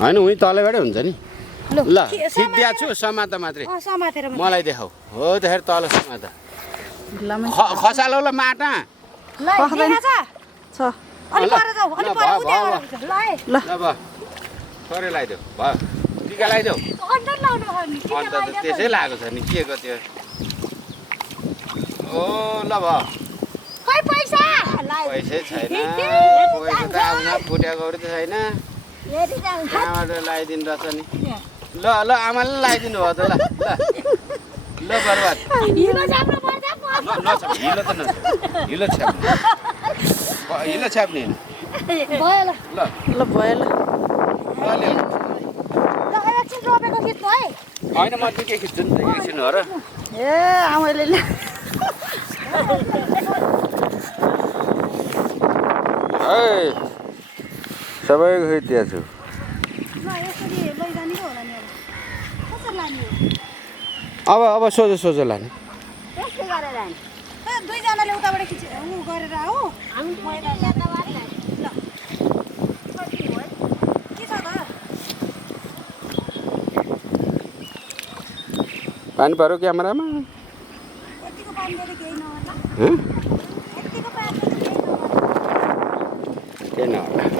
होइन उही तलबाटै हुन्छ नि ल सिद्धिया छु समात मात्रै मलाई देखाऊ हो त्यसरी तल समात खसालो ल माटा ल थोरै लगाइदेऊ भयो टिका लगाइदेऊ अन्त त त्यसै लागेको छ नि के गर्थ्यो ओ ल भयो पैसै छैन पैसा त आउन फुटेको त छैन आमाले लगाइदिनु रहेछ नि ल ल आमाले लगाइदिनु भयो त ल ल बर्बाद हिलो छ्याप्ने ल भयो होइन म के खिच्छु नि त एकछिन हो र ए आमाले सबैको खिचिया छु अब सोझो लाने दुईजनाले उताबाट गरेर आऊ पानी पर्यो क्यामेरामा केही नहोला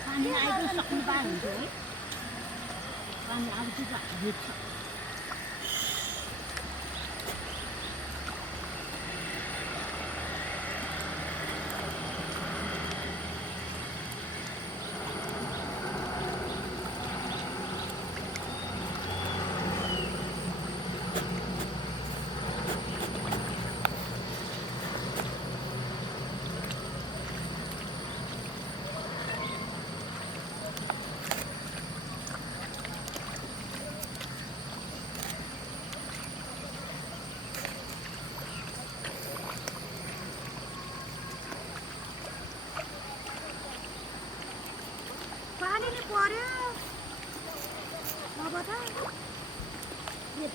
पानी आएको सक्नु पाए हुन्थ्यो है पानी आउँछ भेट्छ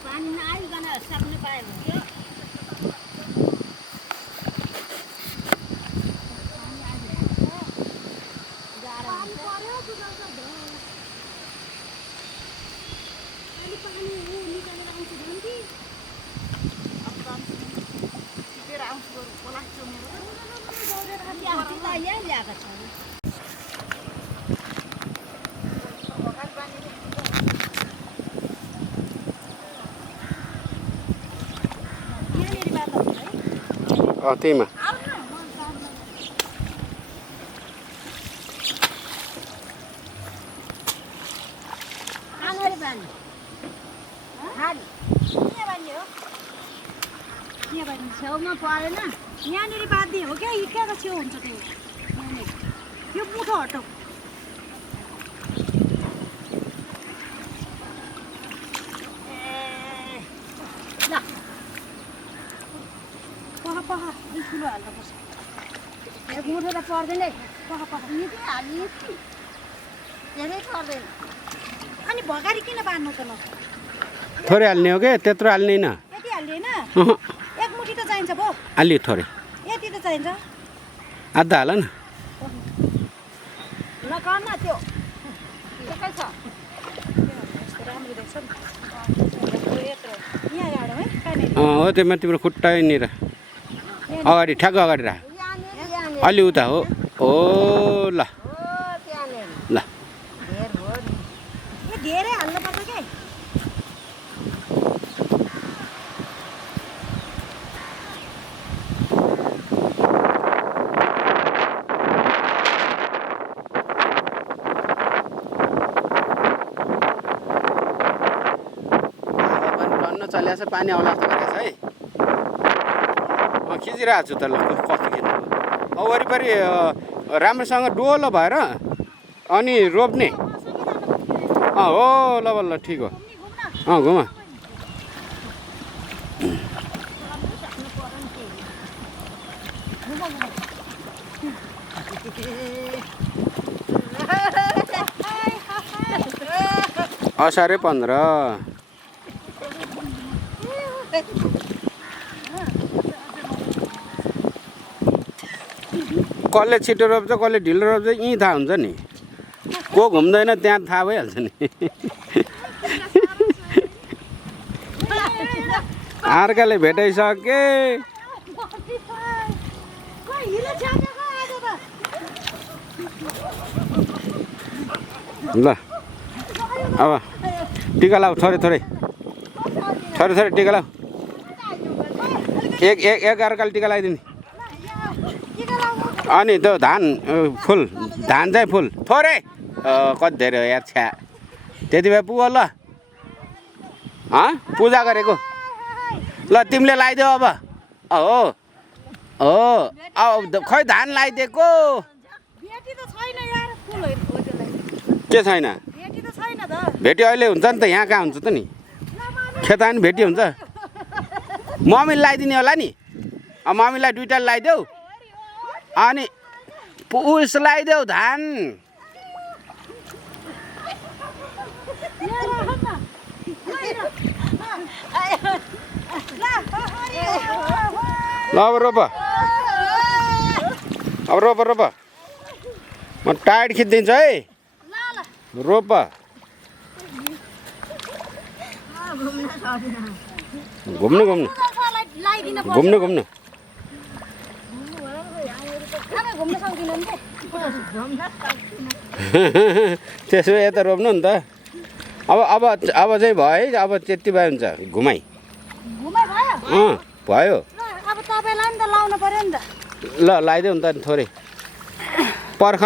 पानी नआइकन सक्नु पाए हुन्थ्यो ल्याएको छ त्यहीमा आमाले बानी हाडी छेउमा परेन यहाँनिर बाँध्ने हो क्या हिर्काको छेउ हुन्छ त्यो यो मुठो हटाउ पख दुई किलो हाल्नुपर्छ एक मुठो त पर्दैन है पख निकै हाल्ने धेरै पर्दैन अनि भगारी किन बाँध्नु त ल थोरै हाल्ने हो कि त्यत्रो हाल्दैन यति हाल्ने अहँ, एक मुठी त चाहिन्छ भो अलि थोरै यति त चाहिन्छ आधा हाल न नगर्न त्यो ठिकै छ यस्तो राम्रो देख्छ नि यहाँ गाडौँ है कहाँनिर हो त्यसमा तिम्रो खुट्टाइनिर अगाडि ठ्याक्क अगाडि राख यहाँनिर यहाँनिर अलि उता हो ओ ल हो त्यहाँनिर ल धेर हो नि यो धेरै हाल्नुपर्छ के टन्न चलिरहेछ पानी आउला जस्तो गरेको छ है खिचिरहेको छु त ल कस्तो खिच्नु अब वरिपरि राम्रोसँग डोलो भएर अनि रोप्ने हो ल ल ठिक हो घुम असारे 15 कसले छिटो रोप्छ कसले ढिलो रोप्छ यहीँ थाहा हुन्छ नि को घुम्दैन त्यहाँ थाहा भइहाल्छ नि अर्काले भेटाइसके ल अब टिका लाऊ थोरै थोरै टिका लाऊ एक अर्काले टिका लगाइदिने अनि त्यो धान फुल धान चाहिँ फुल थोरै कति धेरै हो यार छ्या त्यति भए पुग ल पूजा गरेको ल तिमीले लगाइदेऊ अब हो अब खै धान लगाइदिएको भेटी त छैन यार फुलहरू हो त्यसलाई के छैन भेटी त छैन त भेटी अहिले हुन्छ नि त यहाँ कहाँ हुन्छ त नि खेता नि भेटी हुन्छ मम्मीले लगाइदिने होला नि मम्मीलाई दुइटा लगाइदेऊ अनि उस लगाइदेऊ धान ल अब रोप म टायर्ड खिचिदिन्छु है रोप घुम्नु लगाइदिन घुम्नु घुम्न सक्दिनँ नि त्यसो यता रोप्नु नि त अब चाहिँ भयो है अब त्यति भयो हुन्छ घुमाइ घुमाइ भयो भयो ल अब तपाईँलाई नि त लाउनु पर्यो नि त ल लगाइदेऊ नि त थोरै पर्ख